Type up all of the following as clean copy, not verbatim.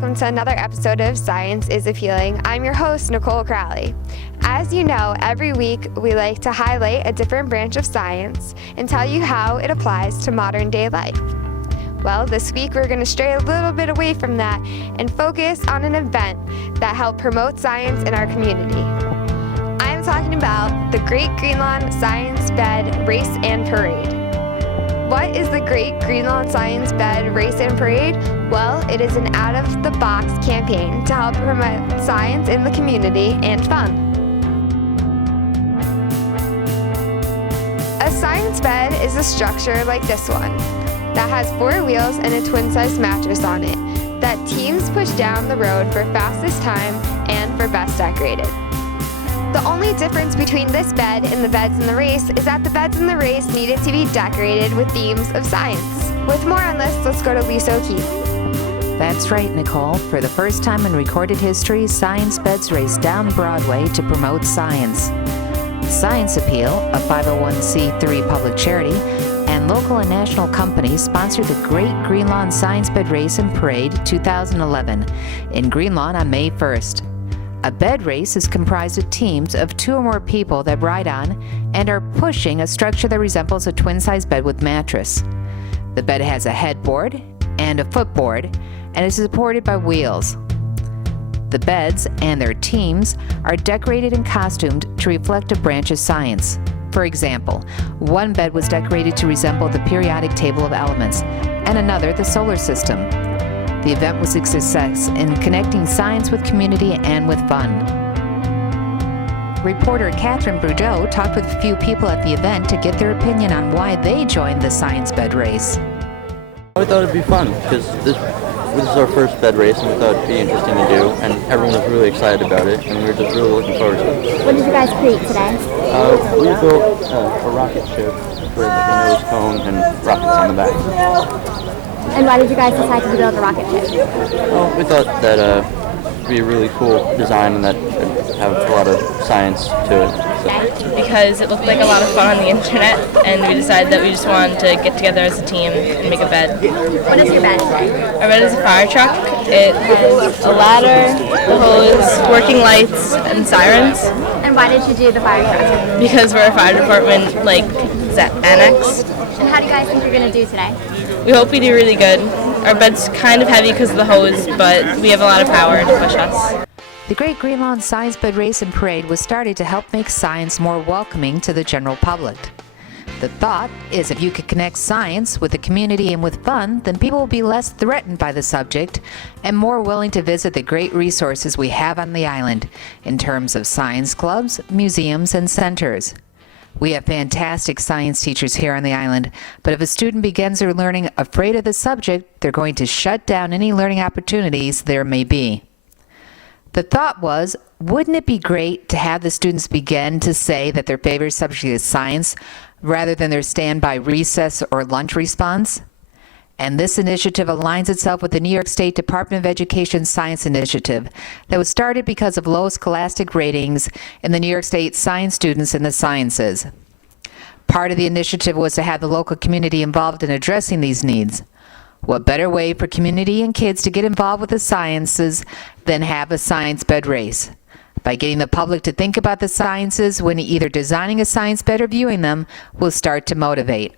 welcome to another episode of Science is Appealing. I'm your host, Nicole Crowley. As you know, every week we like to highlight a different branch of science and tell you how it applies to modern day life. Well, this week we're going to stray a little bit away from that and focus on an event that helped promote science in our community. I'm talking about the Great Greenlawn Science Bed Race and Parade. What is the Great Greenlawn Science Bed Race and Parade? Well, it is an out-of-the-box campaign to help promote science in the community and fun. A science bed is a structure like this one that has 4 wheels and a twin-size mattress on it that teams push down the road for fastest time and for best decorated. The only difference between this bed and the beds in the race is that the beds in the race needed to be decorated with themes of science. With more on this, let's go to Lisa O'Keefe. That's right, Nicole. For the first time in recorded history, science beds race down Broadway to promote science. Science Appeal, a 501c3 public charity, and local and national companies sponsored the Great Greenlawn Science Bed Race and Parade 2011 in Greenlawn on May 1st. A bed race is comprised of teams of 2 or more people that ride on and are pushing a structure that resembles a twin-size bed with mattress. The bed has a headboard and a footboard and is supported by wheels. The beds and their teams are decorated and costumed to reflect a branch of science. For example, one bed was decorated to resemble the periodic table of elements, and another the solar system. The event was a success in connecting science with community and with fun. Reporter Catherine Boudreau talked with a few people at the event to get their opinion on why they joined the science bed race. I thought it'd be fun because this is our first bed race and we thought it'd be interesting to do, and everyone was really excited about it and we were just really looking forward to it. What did you guys create today? We built a rocket ship with a nose cone and rockets on the back. And why did you guys decide to build a rocket ship? Well, we thought that it'd be a really cool design and that it'd have a lot of science to it. So. Because it looked like a lot of fun on the internet, and we decided that we just wanted to get together as a team and make a bed. What is your bed? Our bed is a fire truck. It has a ladder, a hose, working lights, and sirens. And why did you do the fire truck? Because we're a fire department, annex. And how do you guys think you're going to do today? We hope we do really good. Our bed's kind of heavy because of the hose, but we have a lot of power to push us. The Great Greenlawn Science Bed Race and Parade was started to help make science more welcoming to the general public. The thought is if you could connect science with the community and with fun, then people will be less threatened by the subject and more willing to visit the great resources we have on the island in terms of science clubs, museums, and centers. We have fantastic science teachers here on the island, but if a student begins their learning afraid of the subject, they're going to shut down any learning opportunities there may be. The thought was, wouldn't it be great to have the students begin to say that their favorite subject is science rather than their standby recess or lunch response? And this initiative aligns itself with the New York State Department of Education Science Initiative that was started because of low scholastic ratings in the New York State science students in the sciences. Part of the initiative was to have the local community involved in addressing these needs. What better way for community and kids to get involved with the sciences than have a science bed race? By getting the public to think about the sciences when either designing a science bed or viewing them will start to motivate.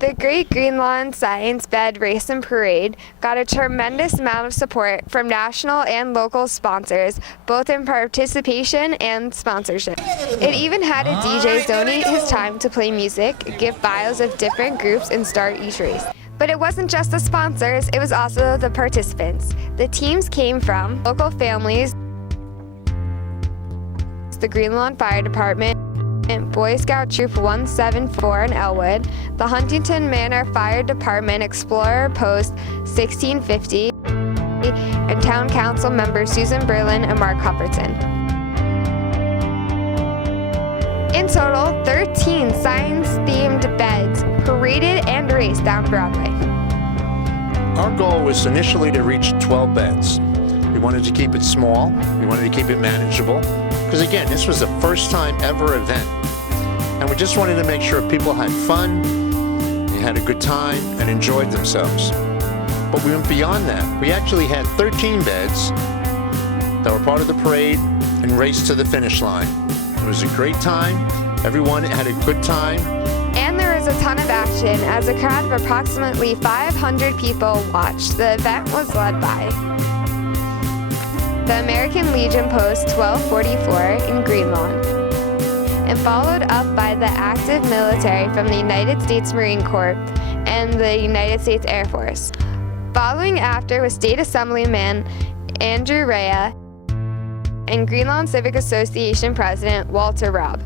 The Great Greenlawn Science Bed Race and Parade got a tremendous amount of support from national and local sponsors, both in participation and sponsorship. It even had a DJ donate his time to play music, give bios of different groups, and start each race. But it wasn't just the sponsors, it was also the participants. The teams came from local families, the Greenlawn Fire Department, Boy Scout Troop 174 in Elwood, the Huntington Manor Fire Department Explorer Post 1650, and Town Council members Susan Berlin and Mark Hufferton. In total, 13 science-themed beds paraded and raced down Broadway. Our goal was initially to reach 12 beds. We wanted to keep it small, we wanted to keep it manageable, because again, this was the first time ever event. And we just wanted to make sure people had fun, they had a good time, and enjoyed themselves. but we went beyond that. We actually had 13 beds that were part of the parade and raced to the finish line. It was a great time. Everyone had a good time. And there was a ton of action as a crowd of approximately 500 people watched. The event was led by the American Legion Post 1244 in Greenlawn, and followed up by the active military from the United States Marine Corps and the United States Air Force. Following after was State Assemblyman Andrew Rea and Greenlawn Civic Association President Walter Robb.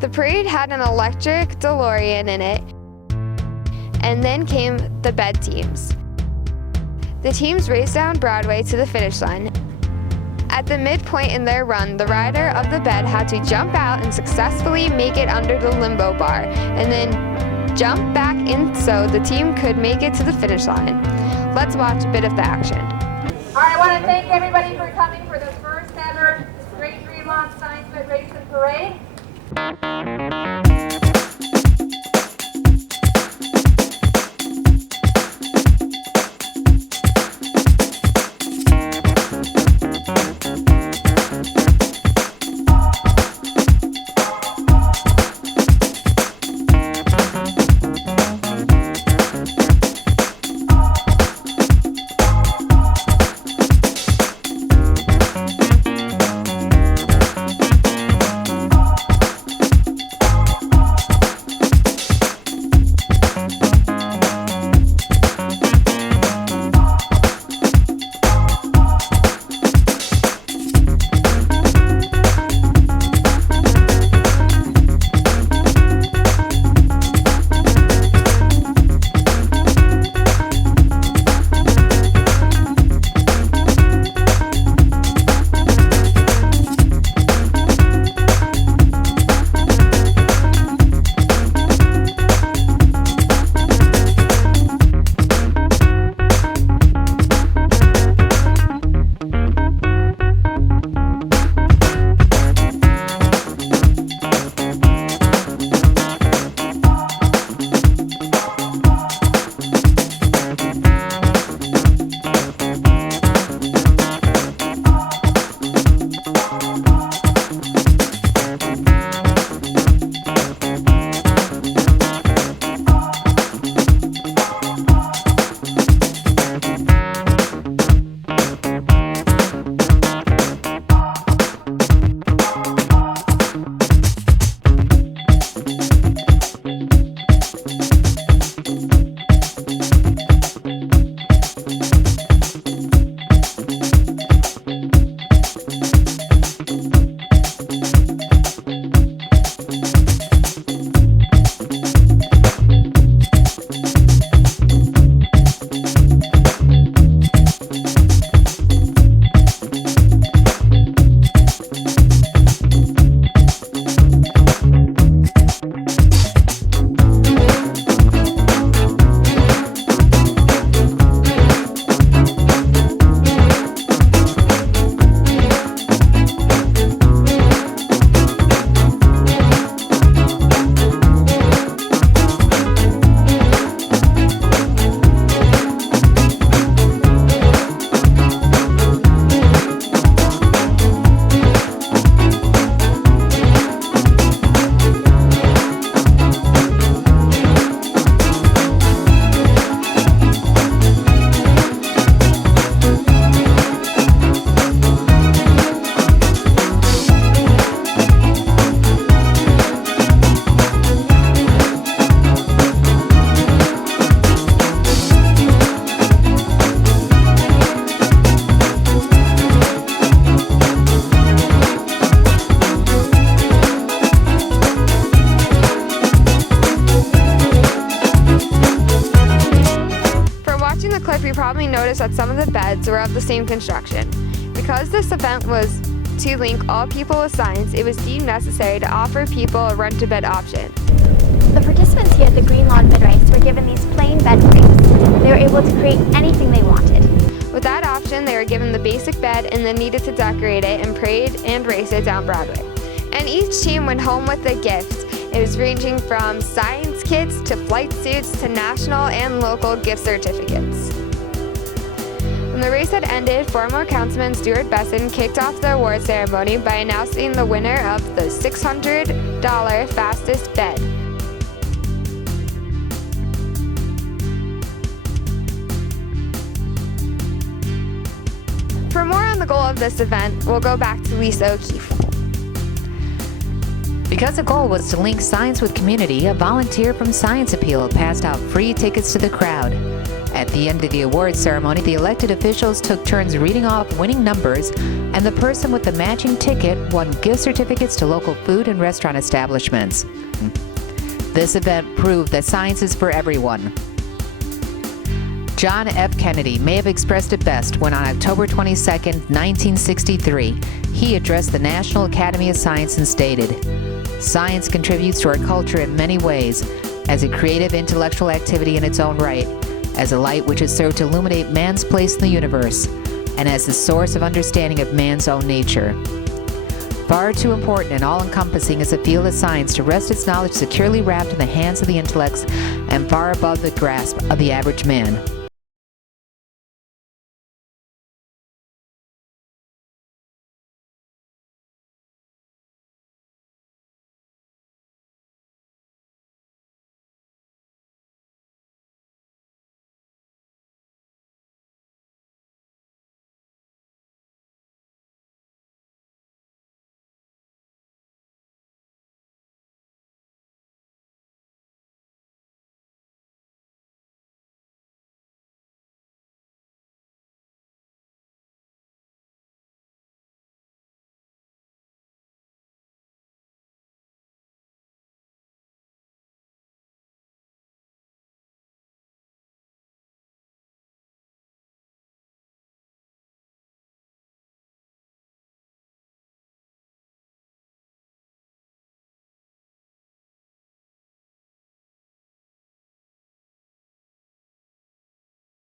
The parade had an electric DeLorean in it, and then came the bed teams. The teams raced down Broadway to the finish line. At the midpoint in their run, the rider of the bed had to jump out and successfully make it under the limbo bar, and then jump back in so the team could make it to the finish line. Let's watch a bit of the action. All right, I want to thank everybody for coming for the first ever Great Greenlawn Science Bed Race and Parade. you probably noticed that some of the beds were of the same construction. Because this event was to link all people with science, it was deemed necessary to offer people a rent-a-bed option. The participants here at the Green Lawn Bed Race were given these plain bed frames. They were able to create anything they wanted. With that option, they were given the basic bed and then needed to decorate it and parade and race it down Broadway. And each team went home with a gift. It was ranging from science kits to flight suits to national and local gift certificates. When the race had ended, former Councilman Stuart Besson kicked off the award ceremony by announcing the winner of the $600 fastest bed. For more on the goal of this event, we'll go back to Lisa O'Keefe. Because the goal was to link science with community, a volunteer from Science Appeal passed out free tickets to the crowd. At the end of the award ceremony, the elected officials took turns reading off winning numbers, and the person with the matching ticket won gift certificates to local food and restaurant establishments. This event proved that science is for everyone. John F. Kennedy may have expressed it best when on October 22, 1963, he addressed the National Academy of Science and stated, "Science contributes to our culture in many ways, as a creative intellectual activity in its own right, as a light which has served to illuminate man's place in the universe, and as the source of understanding of man's own nature. Far too important and all-encompassing is the field of science to rest its knowledge securely wrapped in the hands of the intellects and far above the grasp of the average man.